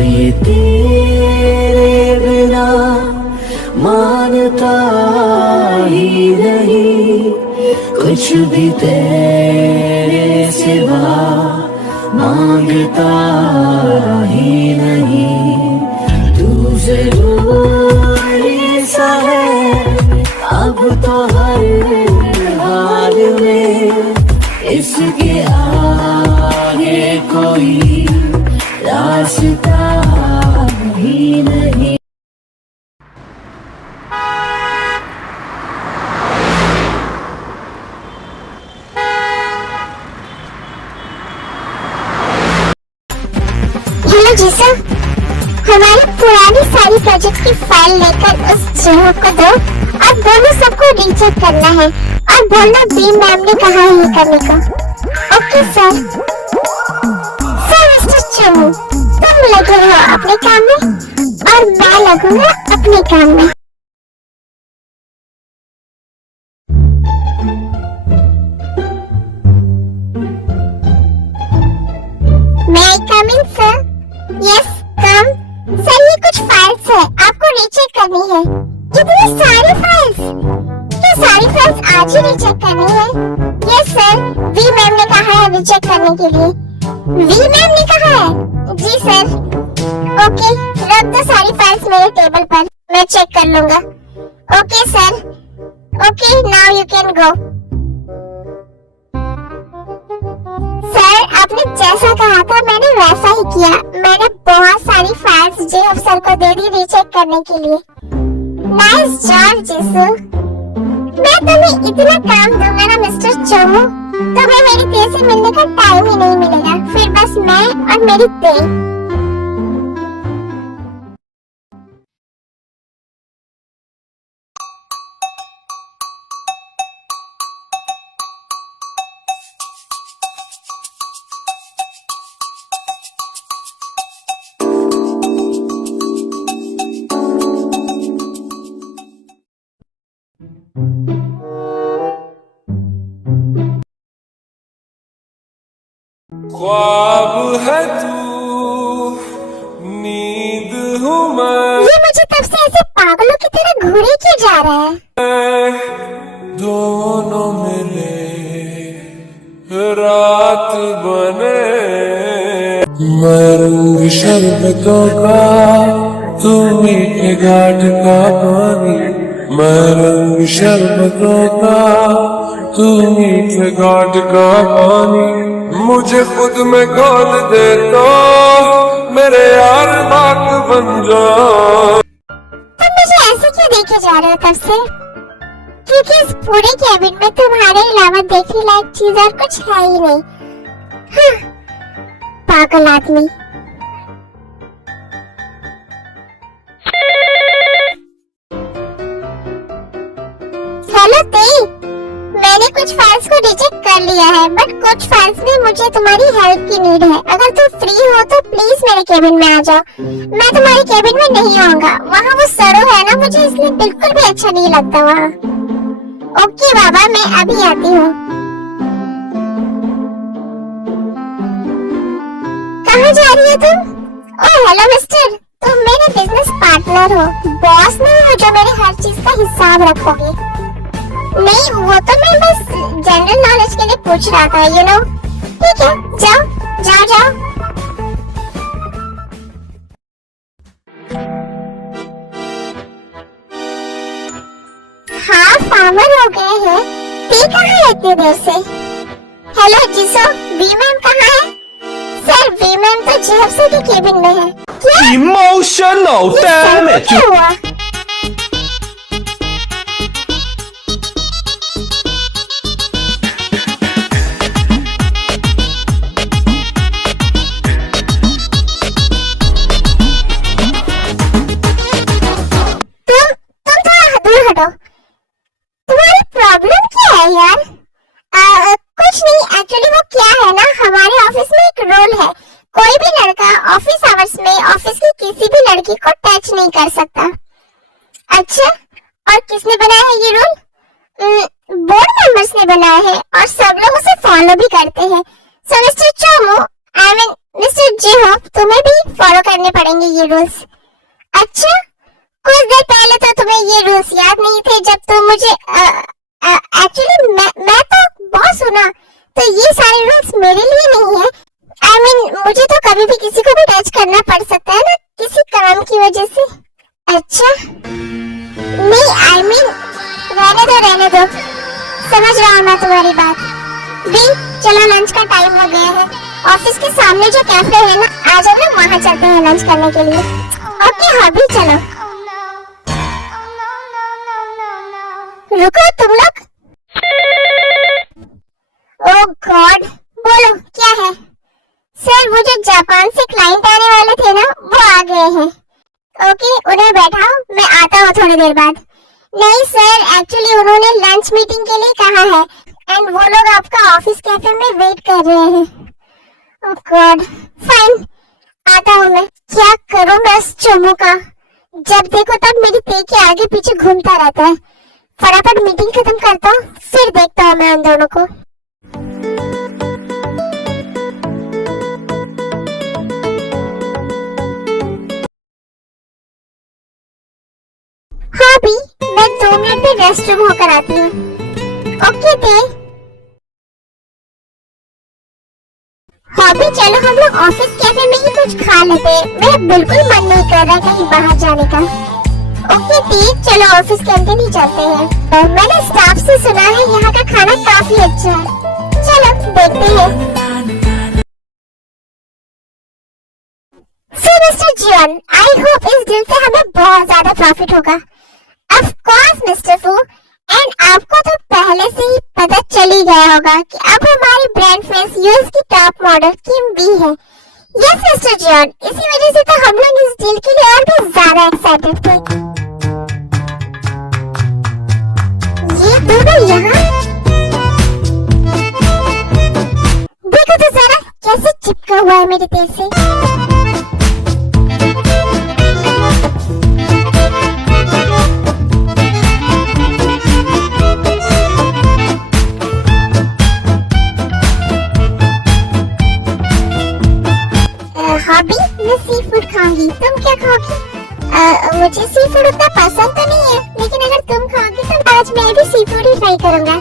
ये तेरे बिना मानता ही नहीं, कुछ भी तेरे सिवा मांगता ही नहीं। तू जरूरी सा है अब तो हर हाल में, इसके आगे कोई रास्ता ही नहीं। हेलो जी सर, हमारी पुरानी सारी प्रोजेक्ट की फाइल लेकर उस जगह को दो और बोलो सबको रीचेक करना है और बोलना बी मैम ने कहा है ये करने को। Okay sir. सर मिस्टर चमू, तुम लगे हो अपने काम में और मैं लगूंगा अपने काम में। May I come in, sir? Yes, come. Sir ये कुछ फाइल्स है, आपको रीचेक करनी है। कितनी सारी फाइल्स? क्या सारी फाइल्स आज ही रीचेक करनी है? यस सर, वी मैम ने कहा है रीचेक करने के लिए। वी मैम ने कहा है? जी सर। ओके, रख दो सारी फाइल्स मेरे टेबल पर, मैं चेक कर लूंगा। Okay sir. Okay, now you can go. Sir आपने जैसा कहा था मैंने वैसा ही किया। मैंने बहुत सारी फाइल्स जे अफसर को दे दी रीचेक करने के लिए। Nice job Jisoo. मैं तुम्हें इतना काम दूंगा ना मिस्टर चोमू, तुम्हें मेरी तेज से मिलने का टाइम ही नहीं मिलेगा। फिर बस मैं और मेरी तेज। ख्वाब है तू, नींद हूँ मैं। ये मुझे तब से ऐसे पागलों की तरह घूरे क्यों जा रहा है? दोनों मिले रात बने, मैं रंग शरबतों का, तू मीठे घाट का पानी। मैं रंग शरबतों का, तू मीठे घाट का पानी। मुझे खुद में खोल दे तो मेरे यार बात बन जा। तुम मुझे ऐसे क्यों देखे जा रहे हो तब से? क्योंकि इस पूरे कैबिन में तुम्हारे अलावा देखने लायक चीज और कुछ है ही नहीं। हाँ, पागल आदमी। हेलो तेई, मैंने कुछ फाइल्स को रिजेक्ट कर लिया है, बट कुछ फाइल्स में मुझे तुम्हारी हेल्प की नीड है। अगर तुम फ्री हो तो प्लीज मेरे केबिन में आ जाओ। मैं तुम्हारे केबिन में नहीं आऊंगा, वहाँ वो सरो है ना, मुझे इसलिए बिल्कुल भी अच्छा नहीं लगता वहाँ। ओके बाबा, मैं अभी आती हूँ। कहाँ जा रही हो तुम? ओह हेलो मिस्टर, तुम मेरे बिजनेस पार्टनर हो, बॉस नहीं हो जो मेरे हर चीज का हिसाब रखोगे। नहीं, वो तो मैं बस जनरल नॉलेज के लिए पूछ रहा था, यू नो। ठीक है, जाओ जाओ जाओ। हाँ, फार्मर हो गए हैं। ते कहाँ है इतनी देर से? हेलो जिसो, वी मैम कहाँ है? सर वी मैम तो जेएफसी के केबिन में है। क्या? Emotional damage. क्या हुआ? तुम्हारी प्रॉब्लम क्या है यार? कुछ नहीं, एक्चुअली वो क्या है ना, हमारे ऑफिस में एक रूल है, कोई भी लड़का ऑफिस आवर्स में ऑफिस की किसी भी लड़की को टच नहीं कर सकता। अच्छा, और किसने बनाया है ये रूल? बोर्ड मेंबर्स ने बनाया है और सब लोग उसे फॉलो भी करते हैं। सो मिस्टर चोमू, I mean mister J hope तुम्हें भी फॉलो करने पड़ेंगे ये रूल्स। अच्छा, कुछ देर पहले तो तुम्हें ये रूल्स याद नहीं थे जब तुम मुझे एक्चुअली मैं तो बॉस हूं ना, तो ये सारे रूल्स मेरे लिए नहीं है। I mean, मुझे तो कभी भी किसी को भी टच करना पड़ सकता है ना, किसी काम की वजह से। अच्छा नहीं, I mean, रहने दो, समझ रहा हूँ मैं तुम्हारी बात। भी चलो, लंच का टाइम हो गया है। ऑफिस के सामने जो कैफे है ना, आ जाओ ना, वहाँ चलते हैं लंच करने के लिए। ओके हॉबी, चलो। रुको तुम लोग। ओह गॉड, बोलो क्या है? सर, वो जो जापान से क्लाइंट आने वाले थे ना, वो आ गए हैं। ओके, उन्हें बैठाओ, मैं आता हूँ थोड़ी देर बाद। नहीं सर, एक्चुअली उन्होंने लंच मीटिंग के लिए कहा है एंड वो लोग आपका ऑफिस कैफे में वेट कर रहे हैं। ओह गॉड, फाइन, आता हूँ मैं। क्या करूँ मैं उस चोमू का? जब देखो तब मेरी पे के आगे पीछे घूमता रहता है। फटाफट मीटिंग खत्म करता हूँ, फिर देखता हूँ मैं उन दोनों को। हाँ भी, मैं 2 मिनट में रेस्टरूम होकर आती हूँ। ओके दे। हॉबी, चलो हम लोग ऑफिस कैफे में ही कुछ खा लेते हैं। मेरा बिल्कुल मन नहीं कर रहा कहीं बाहर जाने का। ओके दी, चलो ऑफिस कैंटीन ही चलते हैं। मैंने स्टाफ से सुना है यहाँ का खाना काफी अच्छा है। चलो देखते हैं। So mister Xeon, I hope इस डील से हमें बहुत ज्यादा प्रॉफिट होगा। ऑफ कोर्स मिस्टर फू, एंड आपको तो पहले से ही पता चल ही गया होगा कि अब हमारी ब्रांड फेस यूएस की टॉप मॉडल किम बी है। यस मिस्टर जॉन, इसी वजह से तो हम लोग इस डील के लिए और भी ज्यादा एक्साइटेड थे। ये दोनों यहाँ देखो तो जरा कैसे चिपका हुआ है मेरे दिल से। हॉबी, मैं सी फूड खाऊंगी, तुम क्या खाओगी? मुझे सी फूड उतना पसंद तो नहीं है, लेकिन अगर तुम खाओगी तो आज मैं भी सी फूड ही ट्राई करूंगा।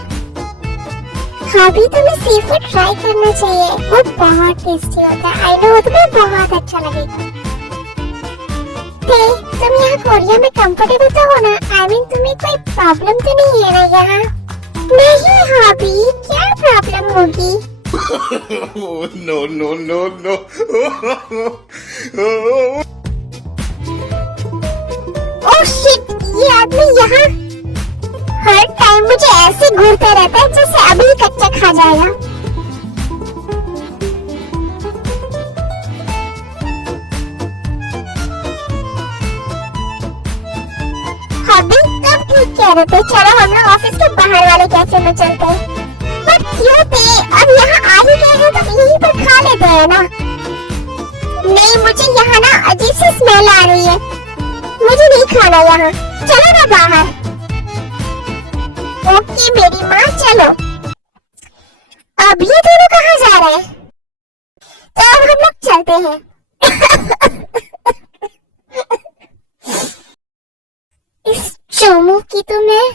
हॉबी, तुम्हें सी फूड ट्राई करना चाहिए, वो बहुत टेस्टी होता है। आई नो, तुम्हें बहुत अच्छा लगेगा। तुम यहाँ कोरिया में कंफर्टेबल तो हो ना? आई मीन, तुम्हें कोई प्रॉब्लम तो नहीं है ना यहाँ? नहीं हॉबी, क्या प्रॉब्लम होगी? no, no, no, no. Oh shit, ये आदमी यहाँ हर टाइम मुझे ऐसे घूरता रहता है जैसे अभी कच्चा खा जाएगा। हॉबी, तब ठीक कह रहे थे, चलो हम लोग ऑफिस के बाहर वाले कैफे में चलते हैं। पर क्यों थे? अब यहाँ आ ही गए हैं तो यहीं पर खा लेते हैं ना। नहीं, मुझे यहाँ ना अजीब सी स्मेल आ रही है, मुझे नहीं खाना यहाँ। चलो ना बाहर। ओके मेरी माँ, चलो। अब ये दोनों कहाँ जा रहे हैं? तो अब हम लोग चलते हैं। इस चोमू की तो मैं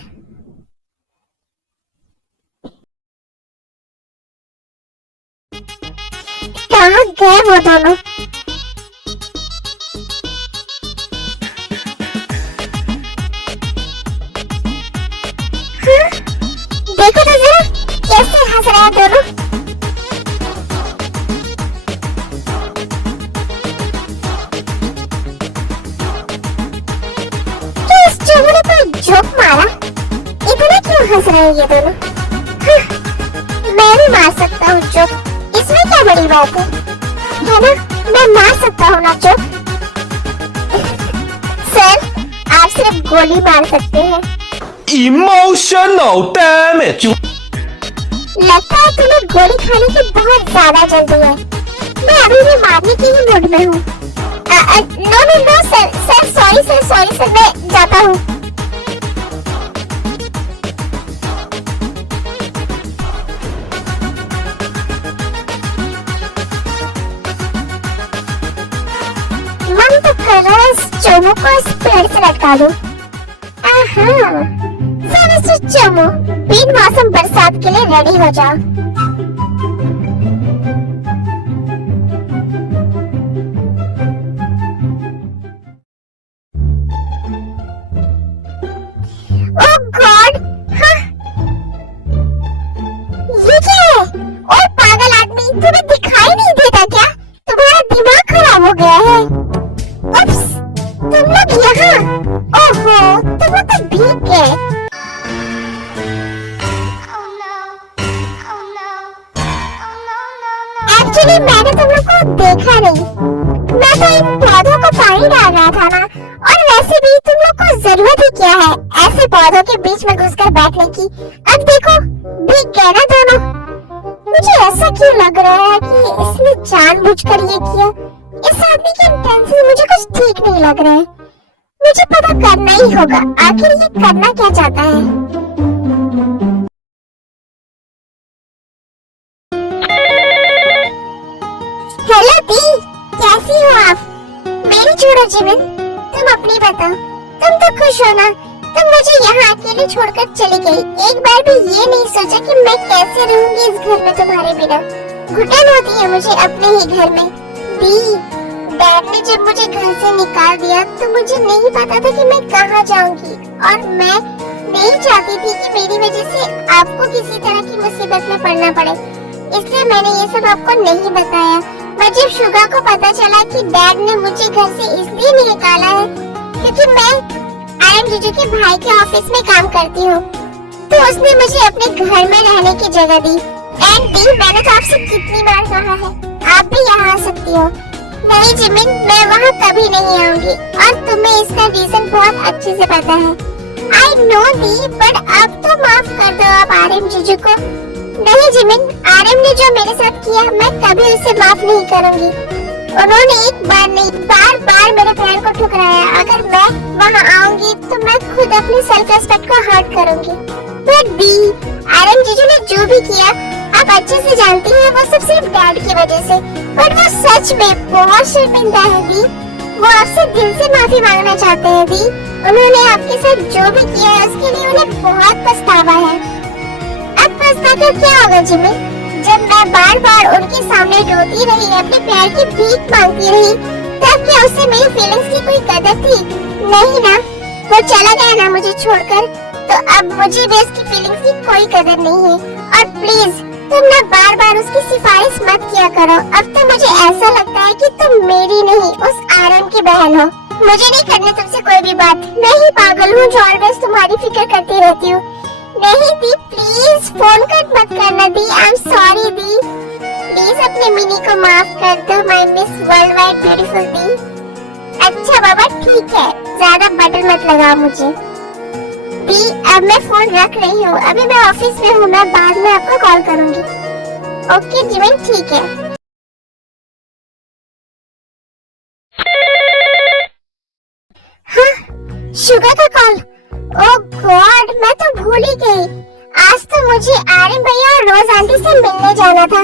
कहाँ गए वो दोनों? हाँ? देखो तो जरा कैसे हंस रहे हैं दोनों। क्या इस चोमू ने कोई जोक मारा? इतना क्यों हंस रहे हैं ये दोनों? हाँ, मैं भी मार सकता हूँ जोक, इसमें क्या बड़ी बात है ना? मैं मार सकता हूँ ना जोक। सर, आप सिर्फ गोली मार सकते हैं। Emotional damage. लगता है तुम्हें गोली खाने की बहुत ज्यादा जल्दी है। मैं अभी भी मारने की ही मूड में हूँ। नो सर, सॉरी सर, मैं जाता हूँ। मन तो कर रहा है इस चोमू को इस पेड़ से लटका दूं। चोमू, बिन मौसम बरसात के लिए रेडी हो जाओ। ओह गॉड, हाँ। ये क्या है? ओह पागल आदमी, तुम्हें दिखाई नहीं देता क्या? तुम्हारा दिमाग खराब हो गया है। उप्स, तुम लोग यहाँ? ओहो, तुम लोग तो भीग गए। एक्चुअली मैंने तुम लोग को देखा नहीं, मैं तो इन पौधों को पानी डाल रहा था ना, और वैसे भी तुम लोग को जरूरत ही क्या है ऐसे पौधों के बीच में घुसकर बैठने की। अब देखो, भीग गए ना दोनों। मुझे ऐसा क्यों लग रहा है कि इसने जानबूझकर ये किया। इस आदमी के इंटेंशन मुझे कुछ ठीक नहीं लग रहे हैं। मुझे पता करना ही होगा, आखिर ये करना क्या चाहता है। हेलो दी, कैसी हो आप? मेरी छोड़ो जीवन, तुम अपनी बताओ। तुम तो खुश हो ना? तुम मुझे यहाँ अकेले छोड़कर चली गई। एक बार भी ये नहीं सोचा कि मैं कैसे रहूंगी इस घर में तुम्हारे बिना। घुटन होती है मुझे अपने ही घर में। दी, डैड ने जब मुझे घर से निकाल दिया तो मुझे नहीं पता था कि मैं कहाँ जाऊंगी, और मैं नहीं चाहती थी कि मेरी वजह से आपको किसी तरह की मुसीबत में पड़ना पड़े, इसलिए मैंने ये सब आपको नहीं बताया। पर जब शुगा को पता चला कि डैड ने मुझे घर से इसलिए नहीं निकाला है क्योंकि मैं आयन जीजू के भाई के ऑफिस में काम करती हूँ, तो उसने मुझे अपने घर में रहने की जगह दी। एंड दी, मैंने तो आपसे कितनी बार कहा है, आप भी यहाँ आ सकती हो। नहीं जिमिन, मैं वहाँ कभी नहीं आऊंगी, और तुम्हें इसका रीजन बहुत अच्छे से पता है। आई नो दी, बट अब तो माफ कर दो आप आर्यन जीजू को। नहीं जिमिन, आर्यन ने जो मेरे साथ किया मैं कभी उसे माफ नहीं करूंगी। उन्होंने एक बार नहीं बार बार मेरे पैर को ठुकराया। अगर मैं वहाँ आऊंगी तो मैं खुद अपनी सेल्फ रिस्पेक्ट को हर्ट करूंगी। पर दी, आर्यन जीजू ने जो भी किया आप अच्छे से जानती हैं, वो सब सिर्फ डैड की वजह से। पर वो सच में बहुत शर्मिंदा है दी। वो आपसे दिल से माफी मांगना चाहते हैं दी। उन्होंने आपके साथ जो भी किया है उसके लिए उन्हें बहुत पछतावा है। अब पछताकर क्या होगा जिमिन? जब मैं बार बार उनके सामने रोती रही, अपने प्यार की भीख मांगती रही, तब क्या उससे मेरी फीलिंग्स की कोई कदर थी? नहीं ना, वो चला गया ना मुझे छोड़कर, तो अब मुझे भी उसकी फीलिंग्स की कोई कदर नहीं है। और प्लीज तुम ना बार बार उसकी सिफारिश मत किया करो। अब तो मुझे ऐसा लगता है कि तुम मेरी नहीं उस आर्यन की बहन हो। मुझे नहीं करनी तुमसे कोई भी बात। मैं ही पागल हूँ जो ऑलवेज तुम्हारी फिक्र करती रहती हूँ। नहीं दी, प्लीज फोन कट मत करना दी। आई एम सॉरी दी। प्लीज अपने मिनी को माफ कर दो, my miss world wide beautiful दी। अच्छा बाबा ठीक है, ज्यादा बटन मत लगाओ मुझे। दी, अब मैं फोन रख रही हूँ, अभी मैं ऑफिस में हूँ, मैं बाद में आपको कॉल करूँगी। ओके जिमिन, ठीक है। हाँ, शुगर का कॉल। ओह गॉड, मैं तो भूल ही गई। आज तो मुझे आर्यन भैया और रोज आंटी से मिलने जाना था।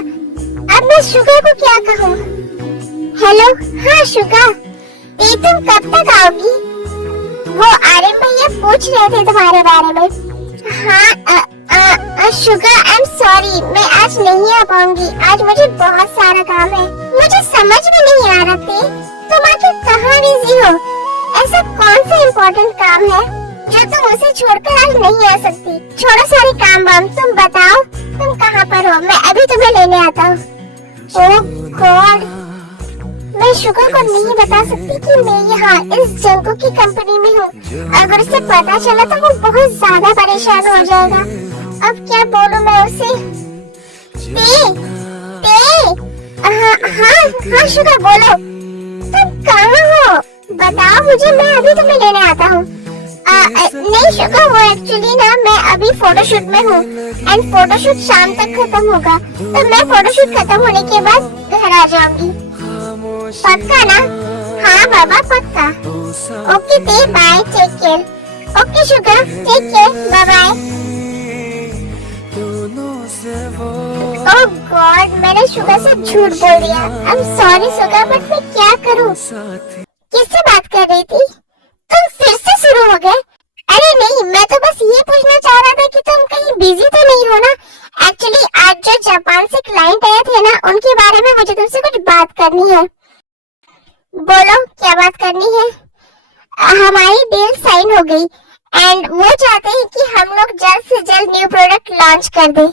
अब मैं शुगर को क्या कहूँ? हेलो, हाँ शुगर, ये तुम कब तक आओगी? वो आर्यन भैया पूछ रहे थे तुम्हारे बारे में। हाँ शुगर, आई एम सॉरी, मैं आज नहीं आ पाऊंगी। आज मुझे बहुत सारा काम है। मुझे समझ में नहीं आ रहा थे तुम आखिर कहाँ बिजी हो। ऐसा कौन सा इम्पोर्टेंट काम है जो तुम उसे छोड़कर आज नहीं आ सकती? छोड़ो सारे काम वाम, तुम बताओ तुम कहाँ पर हो, मैं अभी तुम्हें लेने आता हूँ। ओह गॉड, मैं शुगर को नहीं बता सकती कि मैं यहाँ इस जंगू की कंपनी में हूँ। अगर उसे पता चला तो वो बहुत ज्यादा परेशान हो जाएगा। अब क्या बोलूँ मैं उसे? हाँ शुगर बोलो, तुम कहाँ हो? बताओ मुझे, मैं अभी तुम्हें लेने आता हूँ। नहीं शुगर, वो एक्चुअली ना मैं अभी फोटोशूट में हूँ एंड फोटोशूट शाम तक खत्म होगा, तो मैं फोटोशूट खत्म होने के बाद घर आ जाऊंगी। पक्का ना? हाँ बाबा पक्का। ओके टे, bye, take care. Okay sugar, take care, bye bye. Oh god, मैंने शुगर से झूठ बोल दिया। I am sorry sugar, but मैं क्या करूँ? कर रही थी, तुम फिर से शुरू हो गए। अरे नहीं, मैं तो बस ये पूछना चाह रहा था कि तुम कहीं बिजी तो नहीं हो ना। एक्चुअली आज जो जापान से क्लाइंट आए थे ना, उनके बारे में मुझे तुमसे कुछ बात करनी है। बोलो क्या बात करनी है। हमारी डील साइन हो गई एंड वो चाहते हैं कि हम लोग जल्द से जल्द न्यू प्रोडक्ट लॉन्च कर दें।